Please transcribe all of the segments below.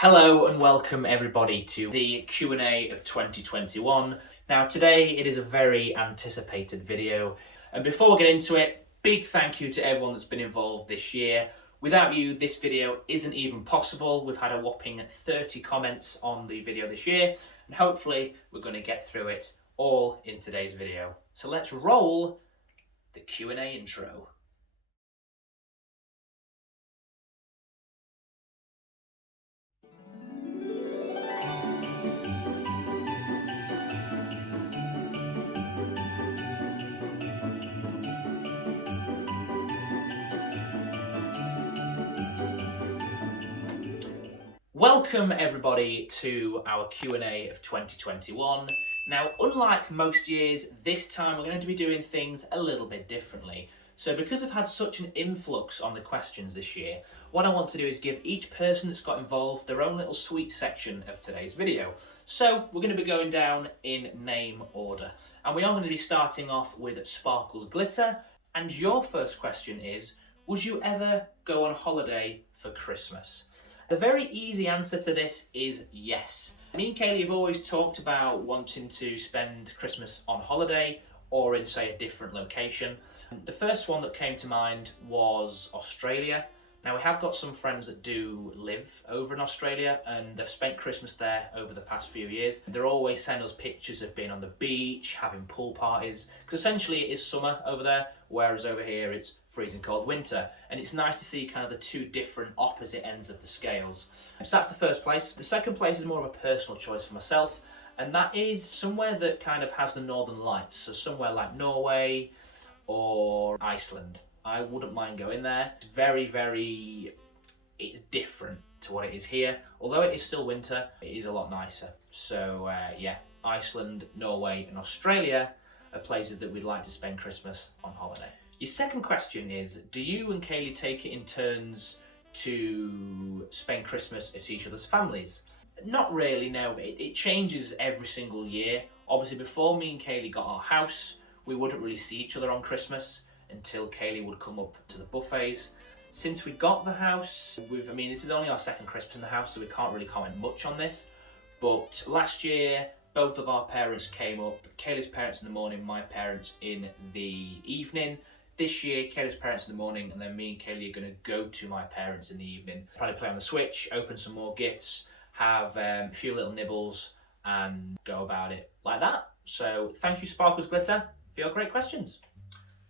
Hello and welcome everybody to the Q&A of 2021. Now today it is a very anticipated video, and before we get into it, big thank you to everyone that's been involved this year. Without you, this video isn't even possible. We've had a whopping 30 comments on the video this year, and hopefully we're going to get through it all in today's video. So let's roll the Q&A intro. Welcome everybody to our Q&A of 2021. Now, unlike most years, this time we're going to be doing things a little bit differently. So because I've had such an influx on the questions this year, what I want to do is give each person that's got involved their own little sweet section of today's video. So we're going to be going down in name order. And we are going to be starting off with Sparkles Glitter. And your first question is, would you ever go on holiday for Christmas? The very easy answer to this is yes. Me and Kayla have always talked about wanting to spend Christmas on holiday or in, say, a different location. The first one that came to mind was Australia. Now, we have got some friends that do live over in Australia and they've spent Christmas there over the past few years. They're always sending us pictures of being on the beach, having pool parties, because essentially it is summer over there, whereas over here it's freezing cold winter. And it's nice to see kind of the two different opposite ends of the scales. So that's the first place. The second place is more of a personal choice for myself, and that is somewhere that kind of has the northern lights. So somewhere like Norway or Iceland. I wouldn't mind going there. It's it's different to what it is here. Although it is still winter, it is a lot nicer. So yeah, Iceland, Norway and Australia are places that we'd like to spend Christmas on holiday. Your second question is, do you and Kaylee take it in turns to spend Christmas at each other's families? Not really, no. It changes every single year. Obviously, before me and Kaylee got our house, we wouldn't really see each other on Christmas until Kaylee would come up to the buffets. Since we got the house, this is only our second Christmas in the house, so we can't really comment much on this. But last year, both of our parents came up. Kaylee's parents in the morning, my parents in the evening. This year, Kayla's parents in the morning, and then me and Kaylee are going to go to my parents in the evening. Probably play on the Switch, open some more gifts, have a few little nibbles, and go about it like that. So thank you, Sparkles Glitter, for your great questions.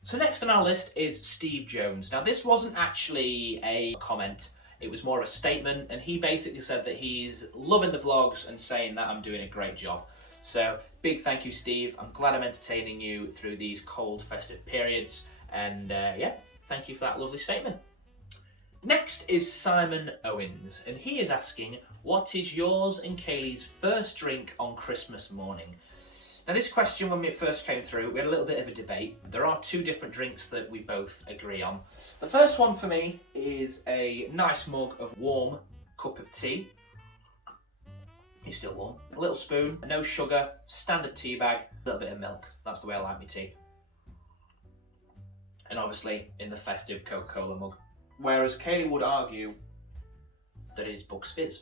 So next on our list is Steve Jones. Now this wasn't actually a comment, it was more of a statement, and he basically said that he's loving the vlogs and saying that I'm doing a great job. So big thank you, Steve. I'm glad I'm entertaining you through these cold festive periods. And yeah, thank you for that lovely statement. Next is Simon Owens, and he is asking, what is yours and Kaylee's first drink on Christmas morning? Now this question, when it first came through, we had a little bit of a debate. There are two different drinks that we both agree on. The first one for me is a nice mug of warm cup of tea. It's still warm. A little spoon, no sugar, standard tea bag, a little bit of milk. That's the way I like my tea. And obviously in the festive Coca-Cola mug. Whereas Kaylee would argue that it is Bucks Fizz.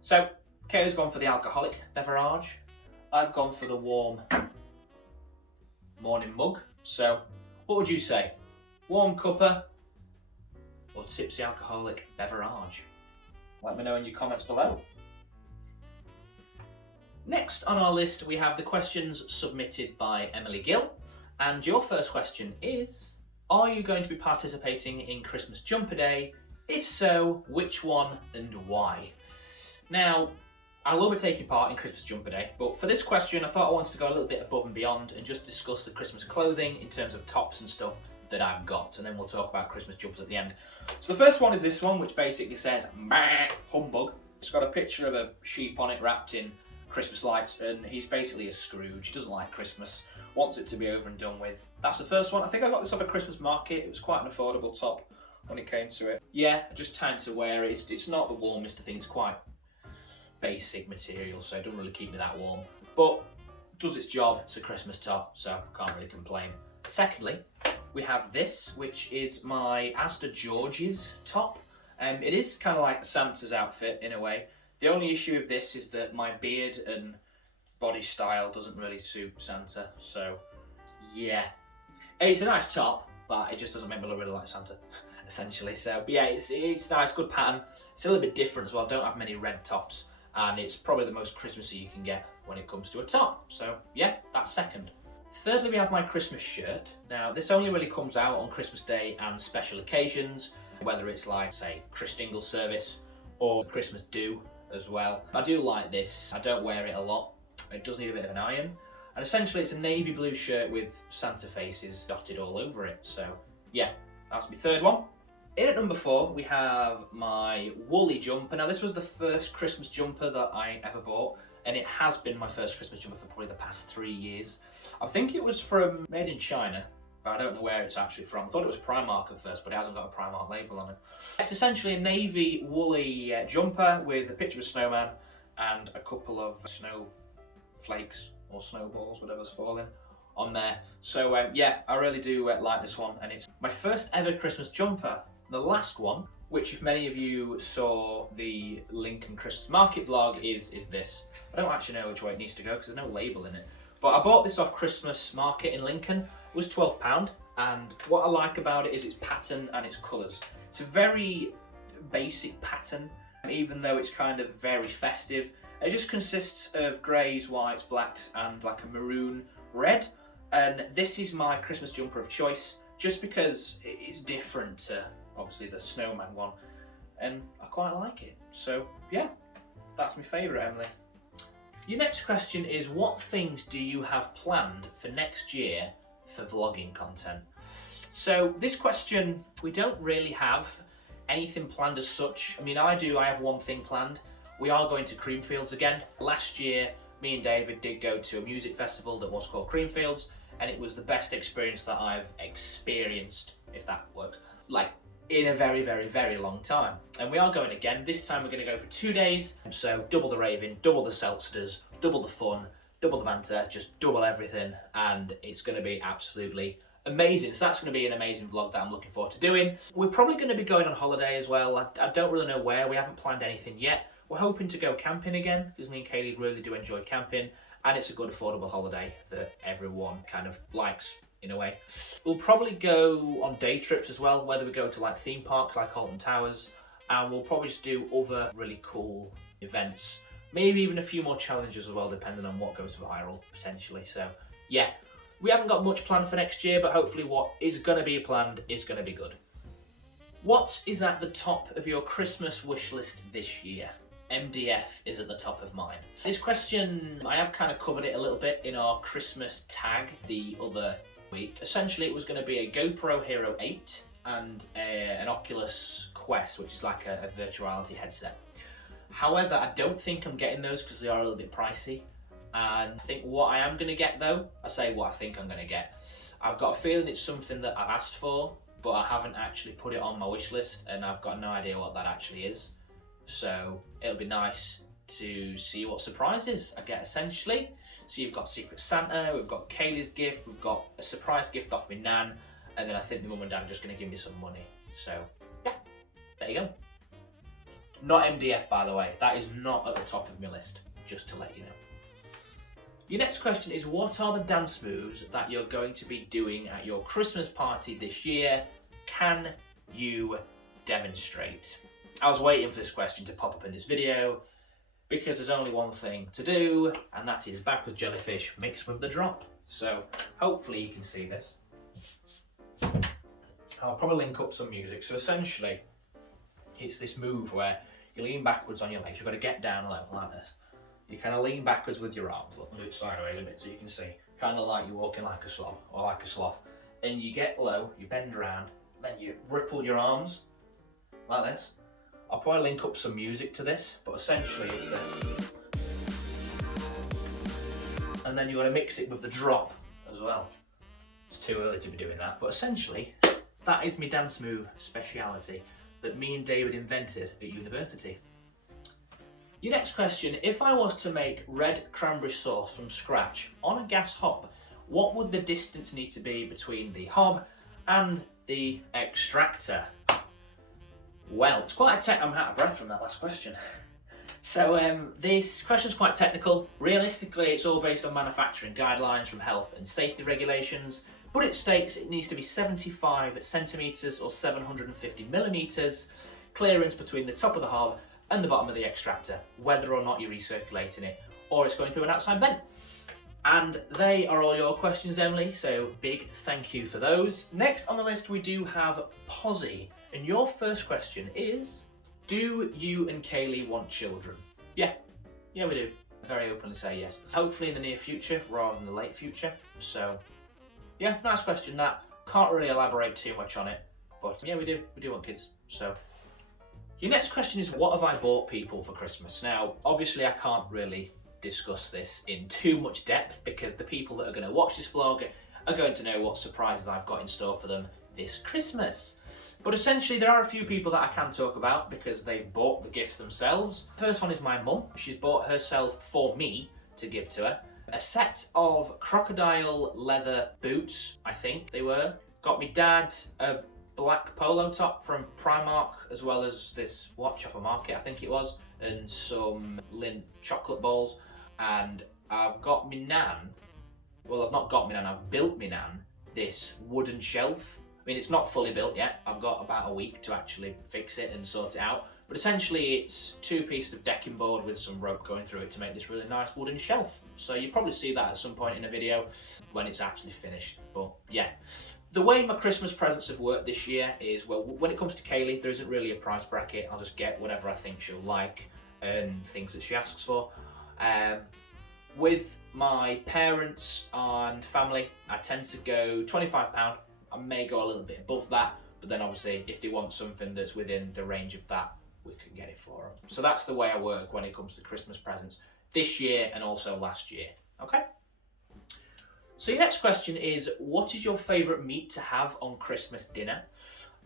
So Kayla's gone for the alcoholic beverage. I've gone for the warm morning mug. So what would you say? Warm cuppa or tipsy alcoholic beverage? Let me know in your comments below. Next on our list, we have the questions submitted by Emily Gill. And your first question is, are you going to be participating in Christmas Jumper Day? If so, which one and why? Now, I will be taking part in Christmas Jumper Day, but for this question, I thought I wanted to go a little bit above and beyond and just discuss the Christmas clothing in terms of tops and stuff that I've got, and then we'll talk about Christmas jumpers at the end. So the first one is this one, which basically says, "Meh, humbug." It's got a picture of a sheep on it wrapped in Christmas lights, and he's basically a Scrooge. He doesn't like Christmas, wants it to be over and done with. That's the first one. I think I got this off a Christmas market. It was quite an affordable top when it came to it. Yeah, I just tend to wear it. It's not the warmest of things. It's quite basic material, so it doesn't really keep me that warm. But does its job. It's a Christmas top, so can't really complain. Secondly, we have this, which is my Asda George's top. It is kind of like Santa's outfit in a way. The only issue with this is that my beard and body style doesn't really suit Santa, so yeah. It's a nice top, but it just doesn't make me look really like Santa, essentially. So but yeah, it's nice, good pattern. It's a little bit different as well. I don't have many red tops, and it's probably the most Christmassy you can get when it comes to a top. So yeah, that's second. Thirdly, we have my Christmas shirt. Now, this only really comes out on Christmas Day and special occasions, whether it's like, say, Christingle service or Christmas do as well. I do like this. I don't wear it a lot. It does need a bit of an iron. And essentially, it's a navy blue shirt with Santa faces dotted all over it. So yeah, that's my third one. In at number 4, we have my woolly jumper. Now, this was the first Christmas jumper that I ever bought, and it has been my first Christmas jumper for probably the past 3 years. I think it was made in China, but I don't know where it's actually from. I thought it was Primark at first, but it hasn't got a Primark label on it. It's essentially a navy woolly jumper with a picture of a snowman and a couple of snowflakes or snowballs, whatever's falling, on there. So yeah, I really do like this one, and it's my first ever Christmas jumper. The last one, which if many of you saw the Lincoln Christmas Market vlog, is this. I don't actually know which way it needs to go because there's no label in it. But I bought this off Christmas Market in Lincoln. It was £12, and what I like about it is its pattern and its colours. It's a very basic pattern, even though it's kind of very festive. It just consists of greys, whites, blacks, and like a maroon red. And this is my Christmas jumper of choice, just because it's different to obviously the snowman one, and I quite like it. So yeah, that's my favourite, Emily. Your next question is, what things do you have planned for next year for vlogging content? So this question, we don't really have anything planned as such. I mean, I have one thing planned. We are going to Creamfields again. Last year, me and David did go to a music festival that was called Creamfields, and it was the best experience that I've experienced, if that works, like in a very, very, very long time. And we are going again. This time we're going to go for 2 days. So double the raving, double the Seltzers, double the fun, double the banter, just double everything. And it's going to be absolutely amazing. So that's going to be an amazing vlog that I'm looking forward to doing. We're probably going to be going on holiday as well. I don't really know where. We haven't planned anything yet. We're hoping to go camping again, because me and Kayla really do enjoy camping. And it's a good affordable holiday that everyone kind of likes, in a way. We'll probably go on day trips as well, whether we go to like theme parks like Alton Towers, and we'll probably just do other really cool events. Maybe even a few more challenges as well, depending on what goes viral, potentially. So yeah, we haven't got much planned for next year, but hopefully what is going to be planned is going to be good. What is at the top of your Christmas wish list this year? MDF is at the top of mine. This question, I have kind of covered it a little bit in our Christmas tag the other week. Essentially, it was going to be a GoPro Hero 8 and an Oculus Quest, which is like a virtuality headset. However, I don't think I'm getting those because they are a little bit pricey. And I think what I am going to get though, I say what I think I'm going to get. I've got a feeling it's something that I've asked for, but I haven't actually put it on my wish list, and I've got no idea what that actually is. So it'll be nice to see what surprises I get, essentially. So you've got Secret Santa, we've got Kayla's gift, we've got a surprise gift off my nan, and then I think my mum and dad are just going to give me some money. So yeah, there you go. Not MDF, by the way. That is not at the top of my list, just to let you know. Your next question is, what are the dance moves that you're going to be doing at your Christmas party this year? Can you demonstrate? I was waiting for this question to pop up in this video because there's only one thing to do, and that is backwards jellyfish mixed with the drop. So hopefully you can see this. I'll probably link up some music. So essentially, it's this move where you lean backwards on your legs. You've got to get down low like this. You kind of lean backwards with your arms. Look, I'll do it sideways a bit so you can see. Kind of like you're walking like a slob or like a sloth. And you get low, you bend around, then you ripple your arms like this. I'll probably link up some music to this, but essentially it's this. And then you've got to mix it with the drop as well. It's too early to be doing that, but essentially that is my dance move speciality that me and David invented at university. Your next question, if I was to make red cranberry sauce from scratch on a gas hob, what would the distance need to be between the hob and the extractor. Well, it's quite a tech. I'm out of breath from that last question. So this question's quite technical. Realistically, it's all based on manufacturing guidelines from health and safety regulations, but it states it needs to be 75 centimetres or 750 millimetres clearance between the top of the hob and the bottom of the extractor, whether or not you're recirculating it or it's going through an outside vent. And they are all your questions, Emily, so big thank you for those. Next on the list we do have Posy, and your first question is, do you and Kaylee want children? Yeah, we do. Very openly say yes. Hopefully in the near future rather than the late future. So yeah, nice question that. Can't really elaborate too much on it, but yeah, we do want kids. So your next question is, what have I bought people for Christmas? Now, obviously I can't really discuss this in too much depth because the people that are going to watch this vlog are going to know what surprises I've got in store for them this Christmas. But essentially there are a few people that I can talk about because they've bought the gifts themselves. The first one is my mum. She's bought herself for me to give to her a set of crocodile leather boots, I think they were. Got me dad a black polo top from Primark, as well as this watch off a market, I think it was, and some Lindt chocolate balls. And I've got me nan, well, I've not got me nan, I've built me nan this wooden shelf. I mean, it's not fully built yet. I've got about a week to actually fix it and sort it out. But essentially it's 2 pieces of decking board with some rope going through it to make this really nice wooden shelf. So you'll probably see that at some point in a video when it's actually finished. But yeah. The way my Christmas presents have worked this year is, well, when it comes to Kaylee, there isn't really a price bracket. I'll just get whatever I think she'll like and things that she asks for. With my parents and family, I tend to go £25. I may go a little bit above that, but then obviously if they want something that's within the range of that, we can get it for them. So that's the way I work when it comes to Christmas presents this year and also last year. Okay? So your next question is, what is your favourite meat to have on Christmas dinner?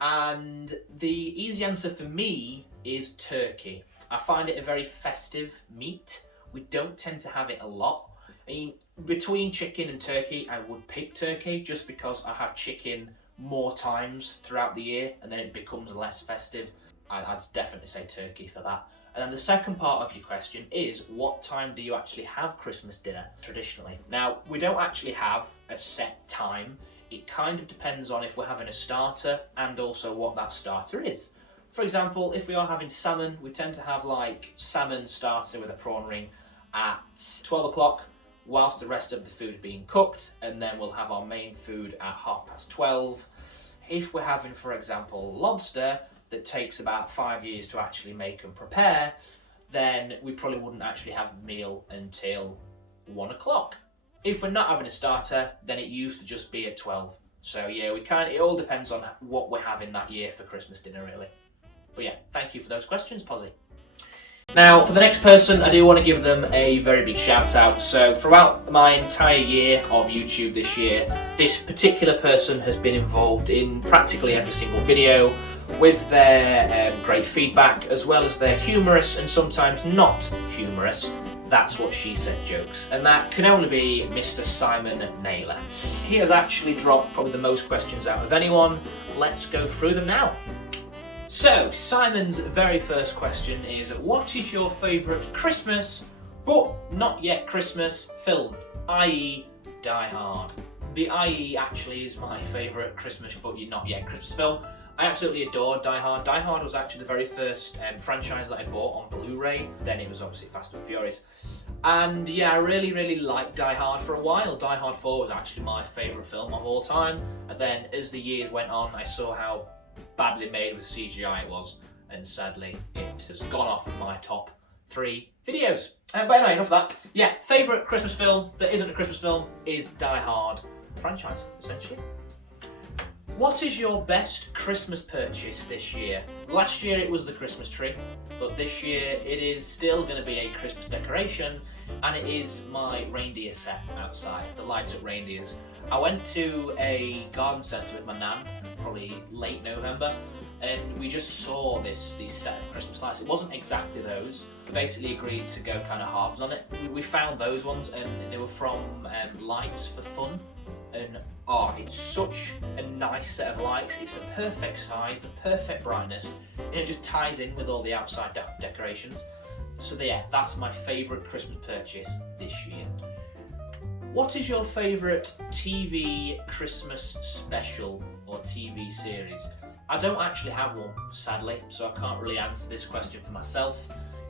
And the easy answer for me is turkey. I find it a very festive meat. We don't tend to have it a lot. I mean, between chicken and turkey, I would pick turkey just because I have chicken more times throughout the year and then it becomes less festive. I'd definitely say turkey for that. And then the second part of your question is, what time do you actually have Christmas dinner traditionally? Now, we don't actually have a set time. It kind of depends on if we're having a starter and also what that starter is. For example, if we are having salmon, we tend to have like salmon starter with a prawn ring at 12 o'clock whilst the rest of the food is being cooked, and then we'll have our main food at 12:30. If we're having, for example, lobster, that takes about 5 years to actually make and prepare, then we probably wouldn't actually have a meal until 1 o'clock. If we're not having a starter, then it used to just be at 12. So yeah, it all depends on what we're having that year for Christmas dinner, really. But yeah, thank you for those questions, Posy. Now, for the next person, I do want to give them a very big shout out. So throughout my entire year of YouTube this year, this particular person has been involved in practically every single video with their great feedback, as well as their humorous and sometimes not humorous "that's what she said" jokes. And that can only be Mr. Simon Naylor. He has actually dropped probably the most questions out of anyone. Let's go through them now. So, Simon's very first question is, what is your favourite Christmas, but not yet Christmas film, i.e. Die Hard? The i.e. actually is my favourite Christmas, but not yet Christmas film. I absolutely adore Die Hard. Die Hard was actually the very first franchise that I bought on Blu-ray. Then it was obviously Fast and Furious. And yeah, I really liked Die Hard for a while. Die Hard 4 was actually my favourite film of all time. And then as the years went on, I saw how badly made with CGI it was, and sadly it has gone off of my top 3 videos. But anyway, enough of that. Yeah, favourite Christmas film that isn't a Christmas film is Die Hard franchise, essentially. What is your best Christmas purchase this year? Last year it was the Christmas tree, but this year it is still going to be a Christmas decoration, and it is my reindeer set outside, the light up reindeers. I went to a garden centre with my nan, probably late November, and we just saw these set of Christmas lights. It wasn't exactly those. We basically agreed to go kind of halves on it. We found those ones, and they were from Lights for Fun. and it's such a nice set of lights. It's the perfect size, the perfect brightness, and it just ties in with all the outside decorations. So yeah, that's my favourite Christmas purchase this year. What is your favourite TV Christmas special or TV series? I don't actually have one, sadly, so I can't really answer this question for myself.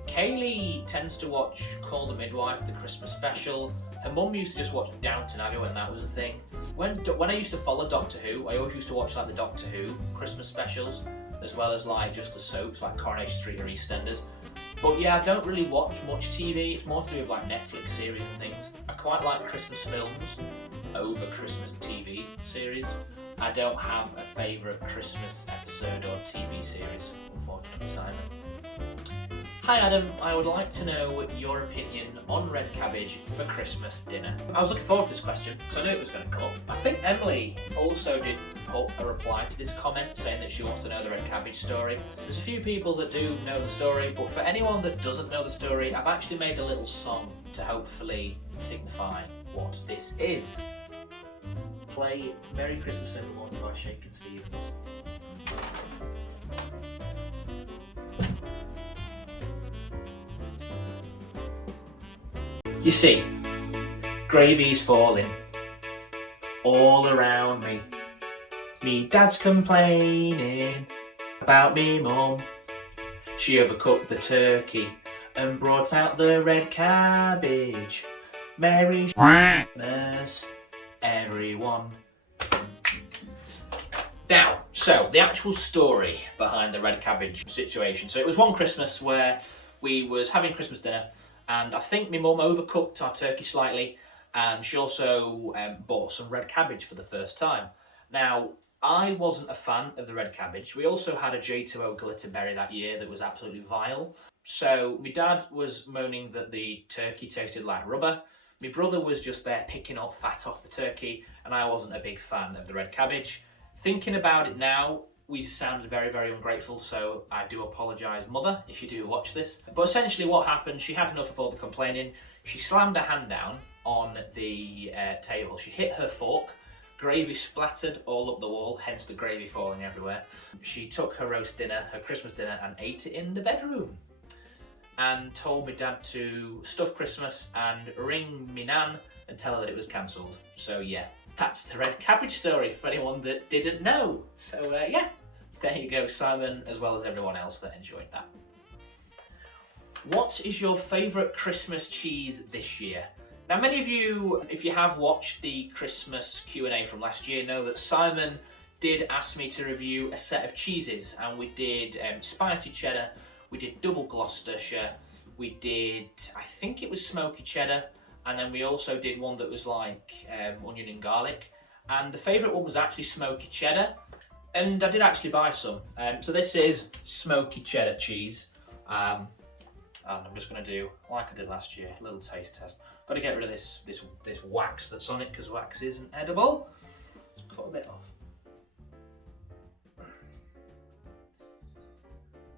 Kaylee tends to watch Call the Midwife, the Christmas special. Her mum used to just watch Downton Abbey when that was a thing. When I used to follow Doctor Who, I always used to watch like the Doctor Who Christmas specials, as well as like just the soaps like Coronation Street or EastEnders. But yeah, I don't really watch much TV. It's more to do with like Netflix series and things. I quite like Christmas films over Christmas TV series. I don't have a favourite Christmas episode or TV series, unfortunately, Simon. Hi Adam, I would like to know your opinion on red cabbage for Christmas dinner. I was looking forward to this question because I knew it was going to come up. I think Emily also did put a reply to this comment saying that she wants to know the red cabbage story. There's a few people that do know the story, but for anyone that doesn't know the story, I've actually made a little song to hopefully signify what this is. Play Merry Christmas Everyone by Shakin' Stevens. You see, gravy's falling all around me. Me dad's complaining about me mum. She overcooked the turkey and brought out the red cabbage. Merry Christmas, everyone. Now, so the actual story behind the red cabbage situation. So it was one Christmas where we was having Christmas dinner, and I think my mum overcooked our turkey slightly, and she also bought some red cabbage for the first time. Now, I wasn't a fan of the red cabbage. We also had a J2O glitterberry that year that was absolutely vile. So my dad was moaning that the turkey tasted like rubber. My brother was just there picking up fat off the turkey, and I wasn't a big fan of the red cabbage. Thinking about it now, we sounded very, very ungrateful, so I do apologise, Mother, if you do watch this. But essentially what happened, she had enough of all the complaining. She slammed her hand down on the table. She hit her fork. Gravy splattered all up the wall, hence the gravy falling everywhere. She took her roast dinner, her Christmas dinner, and ate it in the bedroom. And told my dad to stuff Christmas and ring me nan and tell her that it was cancelled. So yeah, that's the red cabbage story for anyone that didn't know. So yeah, there you go, Simon, as well as everyone else that enjoyed that. What is your favourite Christmas cheese this year? Now, many of you, if you have watched the Christmas Q&A from last year, know that Simon did ask me to review a set of cheeses, and we did spicy cheddar, we did double Gloucestershire, we did, I think it was smoky cheddar, and then we also did one that was like onion and garlic. And the favourite one was actually smoky cheddar, and I did actually buy some. So this is smoky cheddar cheese. And I'm just going to do, like I did last year, a little taste test. Got to get rid of this wax that's on it, because wax isn't edible. Just cut a bit off.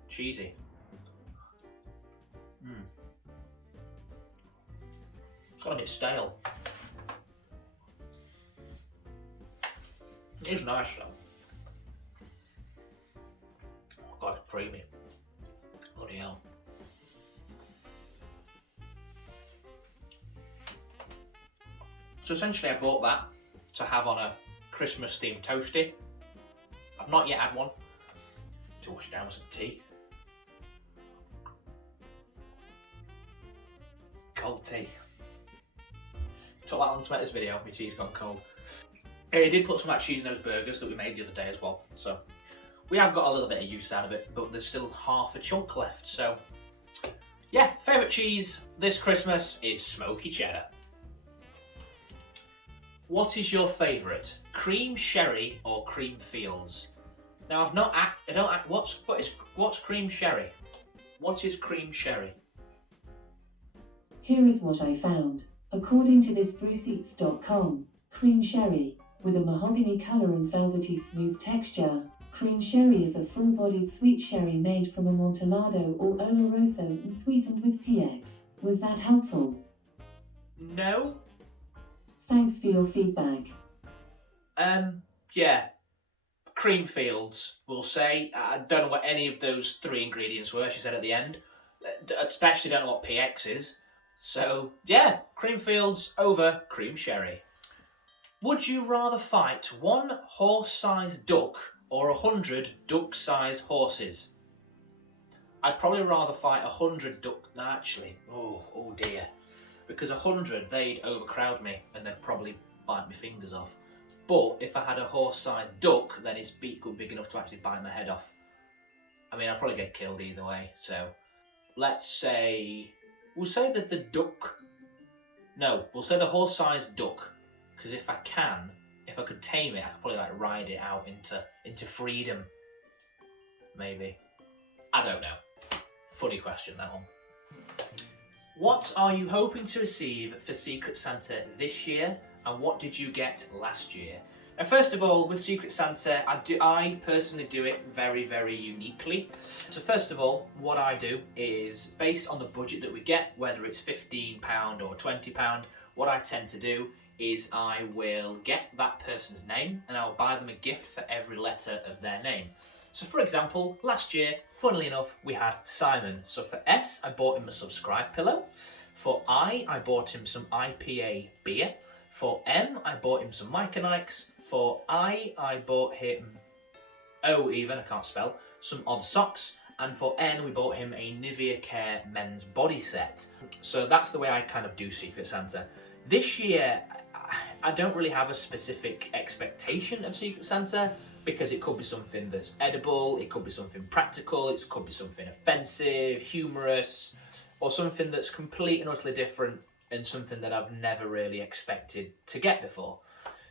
Cheesy. It's got a bit stale. It is nice though. Oh God, it's creamy. Bloody hell. So essentially I bought that to have on a Christmas themed toasty. I've not yet had one. To wash it down with some tea. Cold tea. Took that long to make this video, my tea's gone cold. He did put some of that cheese in those burgers that we made the other day as well. So we have got a little bit of use out of it, but there's still half a chunk left. So yeah, favourite cheese this Christmas is smoky cheddar. What is your favourite, cream sherry or cream fields? Now what's cream sherry? What is cream sherry? Here is what I found. According to this BrewSeats.com, cream sherry, with a mahogany colour and velvety smooth texture, cream sherry is a full-bodied sweet sherry made from Amontillado or Oloroso and sweetened with PX. Was that helpful? No. Thanks for your feedback. Yeah, Creamfields, we'll say. I don't know what any of those 3 ingredients were, she said at the end. Especially don't know what PX is. So, yeah, Creamfields over Cream Sherry. Would you rather fight 1 horse-sized duck or 100 duck-sized horses? I'd probably rather fight 100 duck... No, actually, oh dear. Because 100, they'd overcrowd me and they'd probably bite my fingers off. But if I had a horse-sized duck, then its beak would be big enough to actually bite my head off. I mean, I'd probably get killed either way, so... Let's say... We'll say that the duck... No, we'll say the horse-sized duck. Because if I could tame it, I could probably like ride it out into freedom. Maybe. I don't know. Funny question, that one. What are you hoping to receive for Secret Santa this year, and what did you get last year? Now, first of all, with Secret Santa, I personally do it very, very uniquely. So first of all, what I do is, based on the budget that we get, whether it's £15 or £20, what I tend to do is I will get that person's name and I'll buy them a gift for every letter of their name. So for example, last year, funnily enough, we had Simon. So for S, I bought him a Subscribe pillow. For I bought him some IPA beer. For M, I bought him some Mike and Ike's. For I bought him, I can't spell, some odd socks. And for N, we bought him a Nivea Care men's body set. So that's the way I kind of do Secret Santa. This year, I don't really have a specific expectation of Secret Santa, because it could be something that's edible, it could be something practical, it could be something offensive, humorous, or something that's complete and utterly different and something that I've never really expected to get before.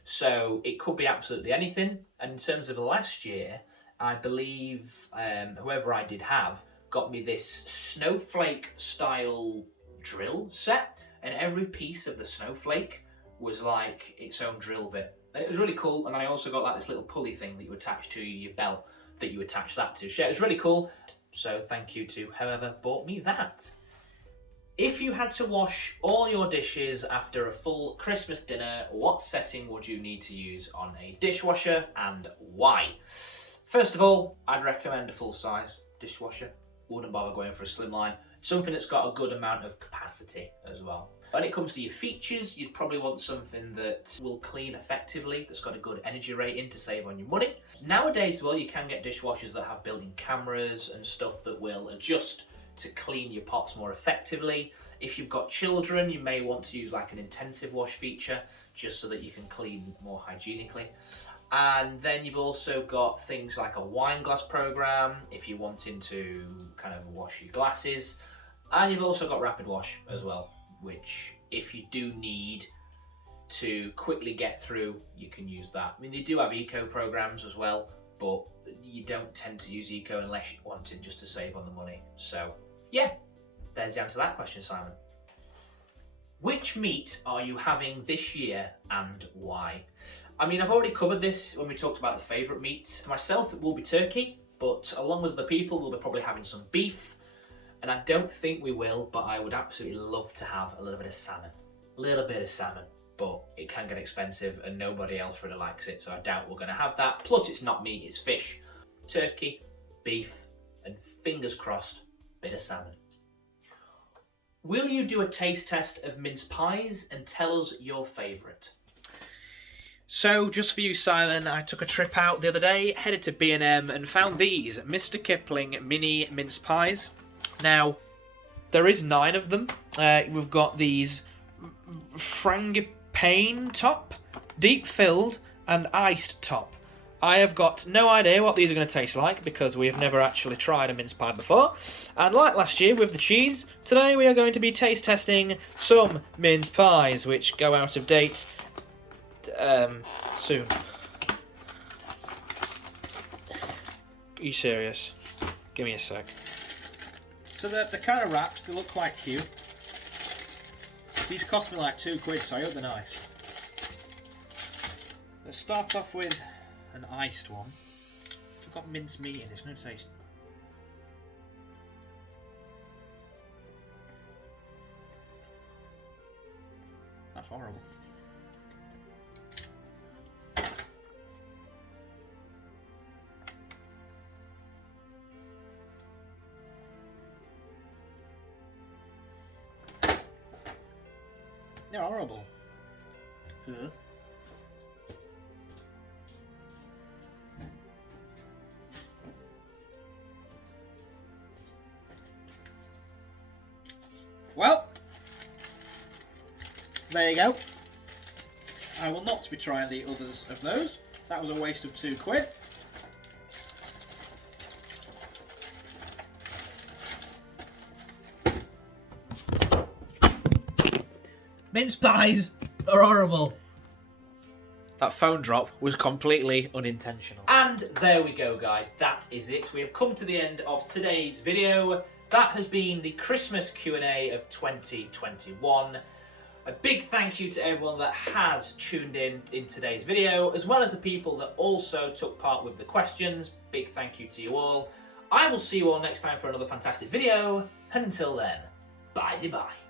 So it could be absolutely anything. And in terms of last year, I believe whoever I did have got me this snowflake style drill set, and every piece of the snowflake was like its own drill bit. And it was really cool, and I also got like this little pulley thing that you attach to your belt that you attach that to. So yeah, it was really cool. So thank you to whoever bought me that. If you had to wash all your dishes after a full Christmas dinner, what setting would you need to use on a dishwasher and why? First of all, I'd recommend a full-size dishwasher. Wouldn't bother going for a slimline. Something that's got a good amount of capacity as well. When it comes to your features, you'd probably want something that will clean effectively, that's got a good energy rating to save on your money. Nowadays, well, you can get dishwashers that have built-in cameras and stuff that will adjust to clean your pots more effectively. If you've got children, you may want to use like an intensive wash feature, just so that you can clean more hygienically. And then you've also got things like a wine glass program, if you're wanting to kind of wash your glasses. And you've also got rapid wash as well, which if you do need to quickly get through, you can use that. I mean, they do have eco programs as well, but you don't tend to use eco unless you want it just to save on the money. So yeah, there's the answer to that question, Simon. Which meat are you having this year and why? I mean, I've already covered this when we talked about the favourite meat. For myself, it will be turkey, but along with the people, we'll be probably having some beef. And I don't think we will, but I would absolutely love to have a little bit of salmon. A little bit of salmon, but it can get expensive and nobody else really likes it, so I doubt we're going to have that. Plus, it's not meat, it's fish. Turkey, beef, and fingers crossed, bit of salmon. Will you do a taste test of mince pies and tell us your favourite? So, just for you, Simon, I took a trip out the other day, headed to B&M and found these Mr. Kipling mini mince pies. Now, there is 9 of them. We've got these frangipane top, deep filled, and iced top. I have got no idea what these are going to taste like because we have never actually tried a mince pie before. And like last year with the cheese, today we are going to be taste testing some mince pies, which go out of date soon. Are you serious? Give me a sec. So they're kind of wrapped, they look quite cute. These cost me like £2, so I hope they're nice. Let's start off with an iced one. It's got minced meat in it, it's going to taste. That's horrible. They're horrible. Ugh. Well, there you go. I will not be trying the others of those. That was a waste of £2. Mince pies are horrible. That phone drop was completely unintentional. And there we go, guys. That is it. We have come to the end of today's video. That has been the Christmas Q&A of 2021. A big thank you to everyone that has tuned in today's video, as well as the people that also took part with the questions. Big thank you to you all. I will see you all next time for another fantastic video. Until then, bye-bye.